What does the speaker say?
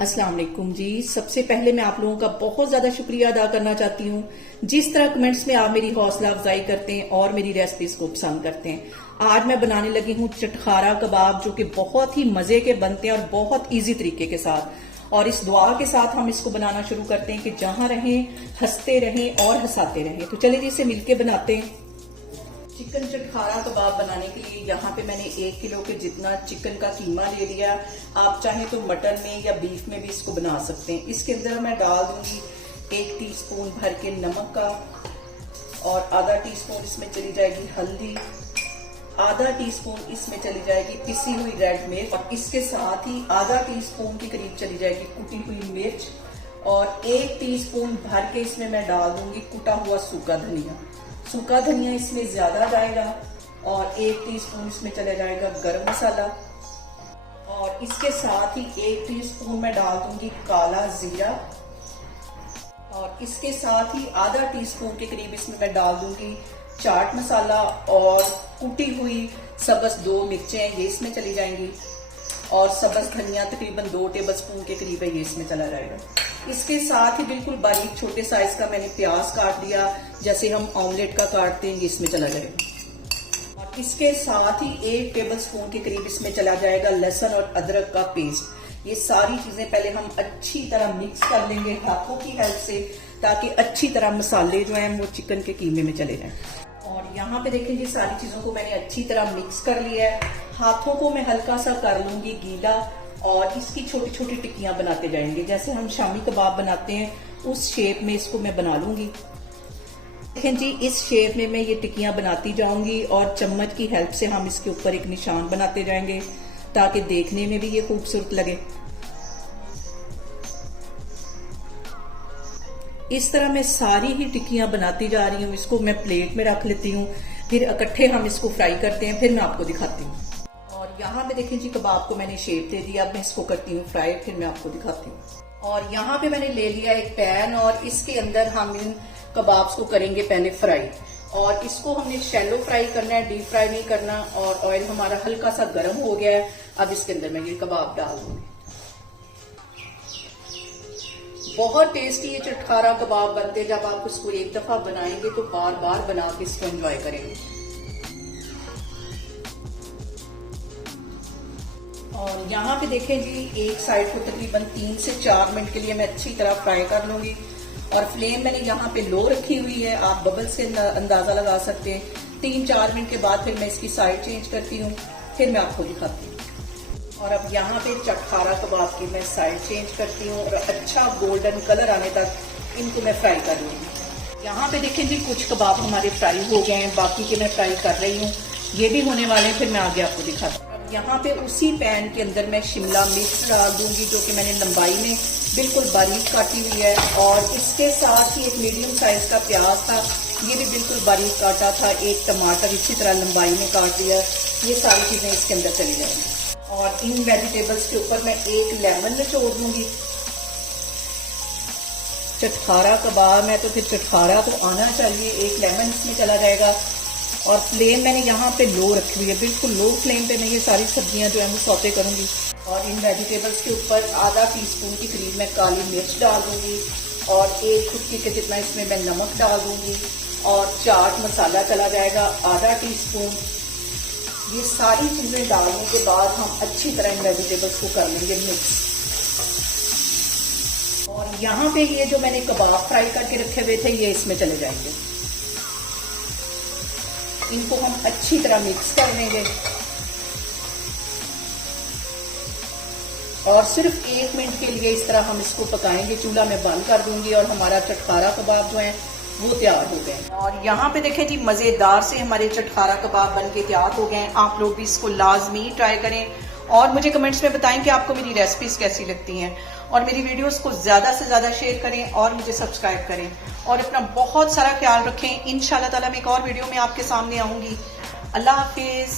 अस्सलाम वालेकुम जी। सबसे पहले मैं आप लोगों का बहुत ज्यादा शुक्रिया अदा करना चाहती हूँ जिस तरह कमेंट्स में आप मेरी हौसला अफजाई करते हैं और मेरी रेसिपीज को पसंद करते हैं। आज मैं बनाने लगी हूँ चटखारा कबाब, जो कि बहुत ही मजे के बनते हैं और बहुत इजी तरीके के साथ। और इस दुआ के साथ हम इसको बनाना शुरू करते हैं कि जहां रहें हंसते रहें और हंसाते रहें। तो चलिए इसे मिलके बनाते हैं। चिकन चटखारा कबाब बनाने के लिए यहाँ पे मैंने 1 किलो के जितना चिकन का कीमा ले लिया। आप चाहें तो मटन में या बीफ में भी इसको बना सकते हैं। इसके अंदर मैं डाल दूंगी 1 टीस्पून भर के नमक का, और आधा टीस्पून इसमें चली जाएगी हल्दी, आधा टीस्पून इसमें चली जाएगी पिसी हुई रेड मिर्च, और इसके साथ ही आधा टीस्पून के करीब चली जाएगी कुटी हुई मिर्च, और 1 टीस्पून भर के इसमें मैं डाल दूंगी कुटा हुआ सूखा धनिया। सूखा धनिया इसमें ज्यादा जाएगा, और 1 टीस्पून इसमें चला जाएगा गरम मसाला, और इसके साथ ही 1 टीस्पून मैं डाल दूंगी काला जीरा, और इसके साथ ही आधा टीस्पून के करीब इसमें मैं डाल दूंगी चाट मसाला, और कुटी हुई सब्ज 2 मिर्चें ये इसमें चली जाएंगी, और सब्ज धनिया तकरीबन 2 टेबलस्पून के करीब है ये इसमें चला जाएगा। इसके साथ ही बिल्कुल बारीक छोटे साइज का मैंने प्याज काट लिया, जैसे हम ऑमलेट का काटते हैं, ये इसमें चला जाएगा। और इसके साथ ही 1 टेबलस्पून के करीब इसमें चला जाएगा लहसुन और अदरक का पेस्ट। ये सारी चीजें पहले हम अच्छी तरह मिक्स कर लेंगे हाथों की हेल्प से, ताकि अच्छी तरह मसाले जो हैं वो चिकन के कीमे में चले जाएं। और यहाँ पे देखें जी, सारी चीजों को मैंने अच्छी तरह मिक्स कर लिया है। हाथों को मैं हल्का सा कर लूंगी गीला, और इसकी छोटी छोटी टिक्कियां बनाते जाएंगे, जैसे हम शामी कबाब बनाते हैं उस शेप में इसको मैं बना लूंगी। देखें जी, इस शेप में मैं ये टिक्कियां बनाती जाऊंगी, और चम्मच की हेल्प से हम इसके ऊपर एक निशान बनाते जाएंगे, ताकि देखने में भी ये खूबसूरत लगे। इस तरह मैं सारी ही टिक्कियां बनाती जा रही हूँ। इसको मैं प्लेट में रख लेती हूँ, फिर इकट्ठे हम इसको फ्राई करते हैं, फिर मैं आपको दिखाती हूँ। और यहाँ पे देखें जी, कबाब को मैंने शेप दे दिया। अब मैं इसको करती हूँ फ्राई, फिर मैं आपको दिखाती हूँ। और यहाँ पे मैंने ले लिया एक पैन, और इसके अंदर हम इन कबाब्स को करेंगे पहले फ्राई। और इसको हमने शैलो फ्राई करना है, डीप फ्राई नहीं करना। और ऑयल हमारा हल्का सा गर्म हो गया है। अब इसके अंदर मैं ये कबाब डाल दूंगी। बहुत टेस्टी ये चटखारा कबाब बनते हैं। जब आप इसको एक दफा बनाएंगे तो बार बार बना के इसको एंजॉय करेंगे। और यहाँ पे देखें जी, एक साइड को तकरीबन 3 से 4 मिनट के लिए मैं अच्छी तरह फ्राई कर लूंगी। और फ्लेम मैंने यहाँ पे लो रखी हुई है, आप बबल से अंदाजा लगा सकते हैं। 3-4 मिनट के बाद फिर मैं इसकी साइड चेंज करती हूँ, फिर मैं आपको दिखाती हूँ। और अब यहाँ पे चटखारा कबाब की मैं साइड चेंज करती हूँ, और अच्छा गोल्डन कलर आने तक इनको मैं फ्राई कर लूंगी। यहाँ पे देखें जी, कुछ कबाब हमारे फ्राई हो गए हैं, बाकी के मैं फ्राई कर रही हूँ, ये भी होने वाले हैं, फिर मैं आगे आपको दिखाती हूँ। यहाँ पे उसी पैन के अंदर मैं शिमला मिर्च डाल दूंगी, जो कि मैंने लंबाई में बिल्कुल बारीक काटी हुई है। और इसके साथ ही एक मीडियम साइज का प्याज था, ये भी बिल्कुल बारीक काटा था। एक टमाटर इसी तरह लंबाई में काट दिया। ये सारी चीजें इसके अंदर चली जाएंगी। और इन वेजिटेबल्स के ऊपर मैं 1 लेमन निचोड़ दूंगी। चटखारा कबाब है तो फिर चटखारा तो आना चाहिए, 1 लेमन इसमें चला जाएगा। और फ्लेम मैंने यहाँ पे लो रखी हुई है, बिल्कुल लो फ्लेम पे मैं ये सारी सब्जियां जो है वो सौते करूंगी। और इन वेजिटेबल्स के ऊपर आधा टीस्पून के करीब मैं काली मिर्च डाल दूंगी, और 1 चुटकी के जितना इसमें मैं नमक डाल दूंगी, और चाट मसाला चला जाएगा आधा टीस्पून। ये सारी चीजें डालने के बाद हम अच्छी तरह इन वेजिटेबल्स को कर लेंगे मिक्स। और यहाँ पे ये जो मैंने कबाब फ्राई करके रखे हुए थे ये इसमें चले जाएंगे। इनको हम अच्छी तरह मिक्स कर लेंगे, और सिर्फ 1 मिनट के लिए इस तरह हम इसको पकाएंगे। चूल्हा मैं बंद कर दूंगी, और हमारा चटखारा कबाब जो है वो तैयार हो गए। और यहाँ पे देखें जी, मजेदार से हमारे चटखारा कबाब बन के तैयार हो गए। आप लोग भी इसको लाजमी ट्राई करें, और मुझे कमेंट्स में बताएं कि आपको मेरी रेसिपीज कैसी लगती हैं। और मेरी वीडियोस को ज्यादा से ज्यादा शेयर करें, और मुझे सब्सक्राइब करें, और अपना बहुत सारा ख्याल रखें। इंशाल्लाह ताला मैं एक और वीडियो में आपके सामने आऊंगी। अल्लाह हाफिज।